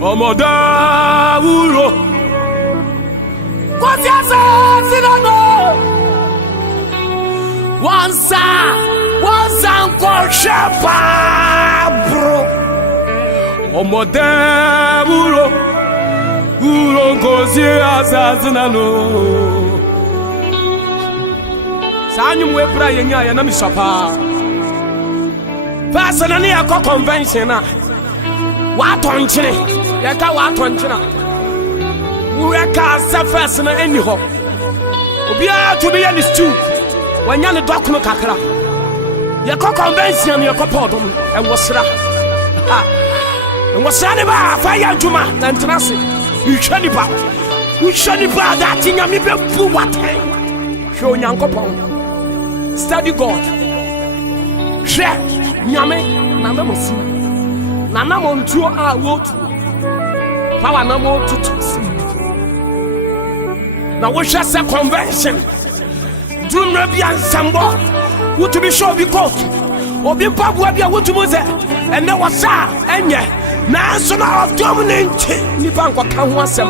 Omoda uro Kwasiasa sinano Wansa nko shepa bro Omoda uro kwasiasa sinano Sanyu mwebra yenya ya na misapa Fasana ni akọ convention na watonchire yaka watonchira Wureka safes na eni ho Obia to be in the stew Wanya ne dokuno kakra Yaka convention yaka podom e wosra ne ba fa ya juma na ntrase Uhwani ba that nyame be fu waten Hwe onyankopon Study God Share nyame na namosi na namontuo a wotu power na mo tutu na wo hwe se convention dunra bi ansambo wotu bi show bi court obi pabua bi a wotu mo ze ene wosa enye na so na of dominant ni banko kan ho asem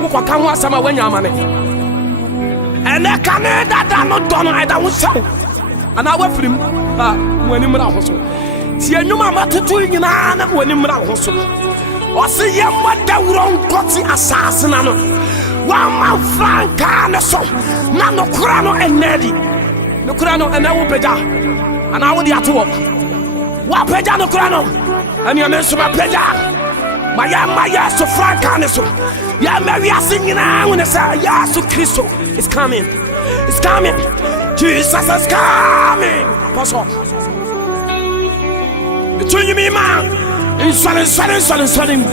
wo kwa kan ho asem a wanya amane ene Canada da no don aida wo saw ana wafirim wani mra ho so ti enwuma matoto nyina na wani mra ho so o se ye modawro nkoti asase na no wa ma franka na so na no kura no enedi no kura no ena wo pega ana wo di ato wa pega no kura no ani ame so ba pega maya so franka na so ya mary asinyina wona sa ya so Kristo is coming Jesus is coming apostle between me man in swelling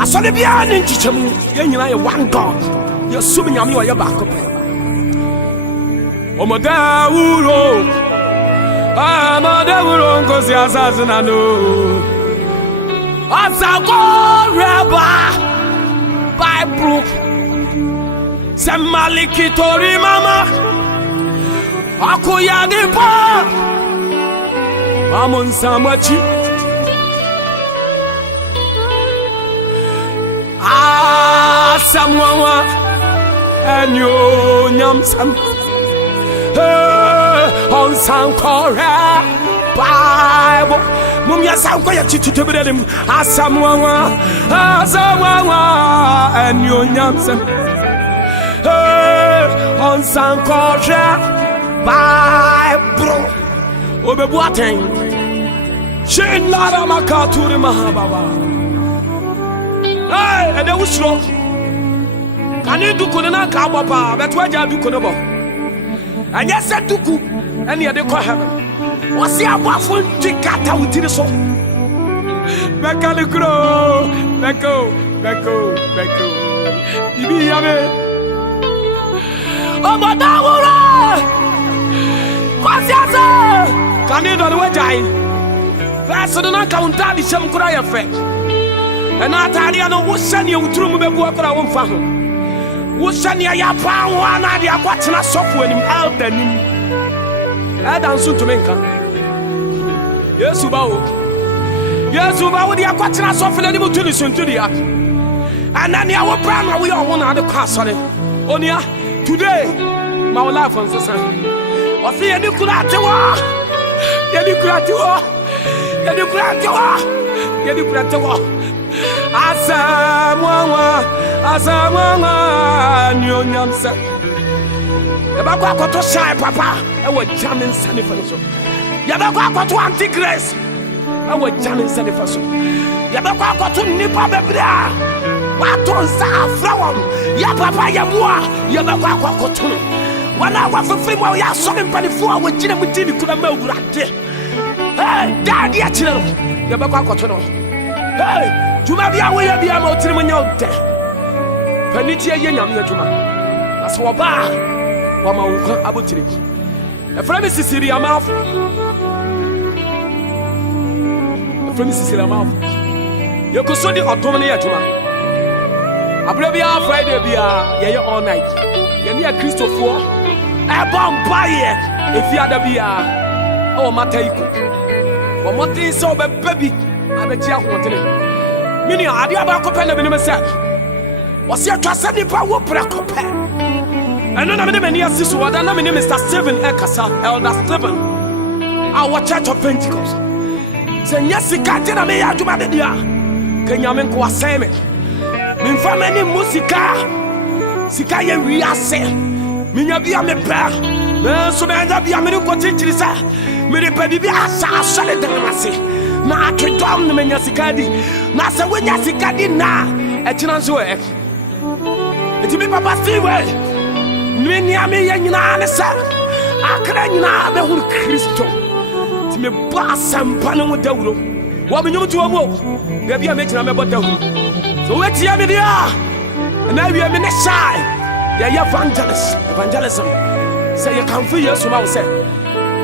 asole bia ne nchichemu ye nyina ye one God ye sumi nyame wo ye baako pe omoda wuro ngozi asazina no asako reba Bible Semaliki tori mama Akoya nipa Amon samachi Samwawa Enyo nyamsam On sankora Bible Mumya sanko ya chitutubiredim Asamwawa Enyo nyamsam On sankora Bible Obebuaten Shin lara makaturi mahababa Hey, and was slow. Can you do Kunana Kababa? That's why I do Kunabo. And yes, I do. And yet they call heaven. What's the waffle Jicata with the soul? Bacalacro, Bacco. Bibi Yame. Oh, Madame! What's the other? Can you do the way I? Faster than I count that is some cry effect. And I tell you, no, what's sending you through me? What I won't find. What's sending you? Pound one idea, watching us software him out then. I dance to Menka. Yes, Ubao. The watching us software him to listen to the act. And then our brand, we all want to castle. Only today, my life on the sun. Or see a new Kuratua. Asamwa nyonyamsa yabakwa kwato shy papa e wo jamin sane faso yabakwa kwato anti grace e wo jamin sane faso yabakwa kwato nipa bebra wato nsa afrawom ya papa Yeboah yabakwa kwato wana wafefiri mo ya so mpanifo a wo gina mutini kuna mawurade daddy achire no yabakwa kwato no Juma bia we bia ma otiri munya ode. Panitie ye nyame adwuma. Aso wo ba wa ma wo kwa abotire. E fra me Cecilia Marfo. Ye ko so di odom ne ye adwuma. Abra bia Friday bia ye all night. Ye ne Christopher e Bompata efi ada bia o mata iko. Wo motin so be baby abeji ahotene. Mini adia ba ko pe na me say. Was ya twase nipa wo bra ko pe. Eno na me de mani asiso wada na me name Mr. Steven Ekasa, Elder Steven. Our Church of Pentecost. Say yes sika na me ya adwuma de dia. Kenya me ko aseme. Me mfa mani musika. Sika ye wi ase. Minya bia me pa. Na so me anja bia me ko tinchiri sa. Me de pa bia asa asale de mase. Na atwedom na menya sika di. Na se wenya sika di na. E kina so e. Eti me papa Steve. Meni ame ye nyina ne sa. Akra nyina be hu Kristo. Ti me ba sampa no dawuro. Wa me nyum tu omo. Ga bia me kina me bo dawuro. So weti ya me dia. Na wi me ne shy. Ya evangelism. Say you can feel yes ma say.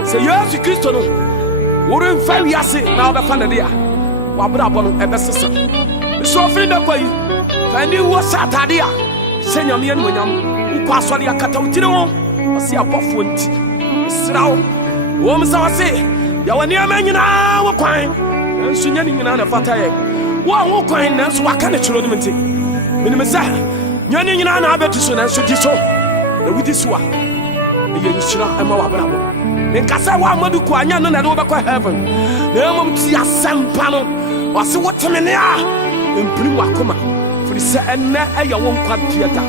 Say yes Kristo no. Worin fa wi ase na obefa na dia. Wa bra bo no ebe sesa. So free da kwa yi. Fa ni wo satade a. Say nyam ye no nyam. Kwa so ya kata utire ho. Ose abofo nti. Srawo. Wo msa wase. Ya wani amanyina wo kwan. Nso nya ni nyina na fata ye. Wo ho kwan na so waka ne chiro no mti. Mini sa. Nyani nyina na abetu so na nso di so. Na wudi so a. Ye nhyira ema wa brabo. Nkasa wa amadu ko anya no na de wo bekọ heaven. Na emom ti asempa no. Wase wotemene a. Empiri wakoma. Firi se enne eye wo nkwa tiata.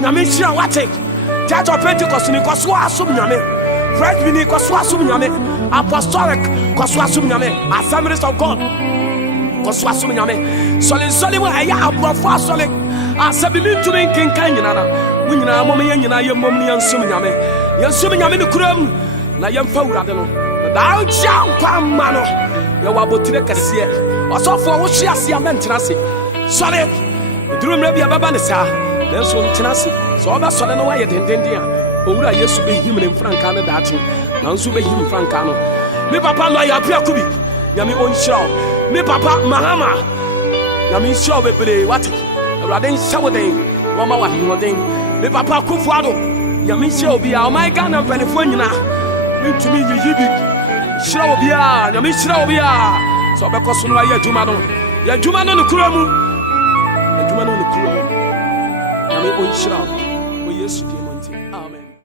Nyame nhyira wate. Church of Pentecost ni kwaso asum nyame. French ni kwaso asum nyame. Apostolic kwaso asum nyame. Assemblies of God kwaso asum nyame. Soli mo aya abrofo asolic. Asabi mi tumi nkenkan nyina na. Wo nyina mo me nyina ye mom ne nsum nyame. Ye nsum nyame ne kuram na ye mfa wurade no. Da ucha kwa ma no. Ye wa botire kase. Osofo wo hye ase amentina se. Soli duru mra bia baba ne sa. Na so ntina se. So oba soli no wa ye dendenden a. Owura Yesu be him ne mfranka ne daache. Na nso be him mfranka no. Me papa lo ya pia kubi. Nyame onhyira. Me papa Mahama. Nyame nhyira bebre wate. Awurade nhyɛ wo den wɔma wa hoden me papa Kofuado nyame nhyɛ obi a my God na mpanefo nyina mentumi yiyi bi hyira obi a nyame hyira obi a so ɔbɛkɔ so no ayɛ adwuma no no kura mu adwuma no no kura mu nyame onhyira o Yesu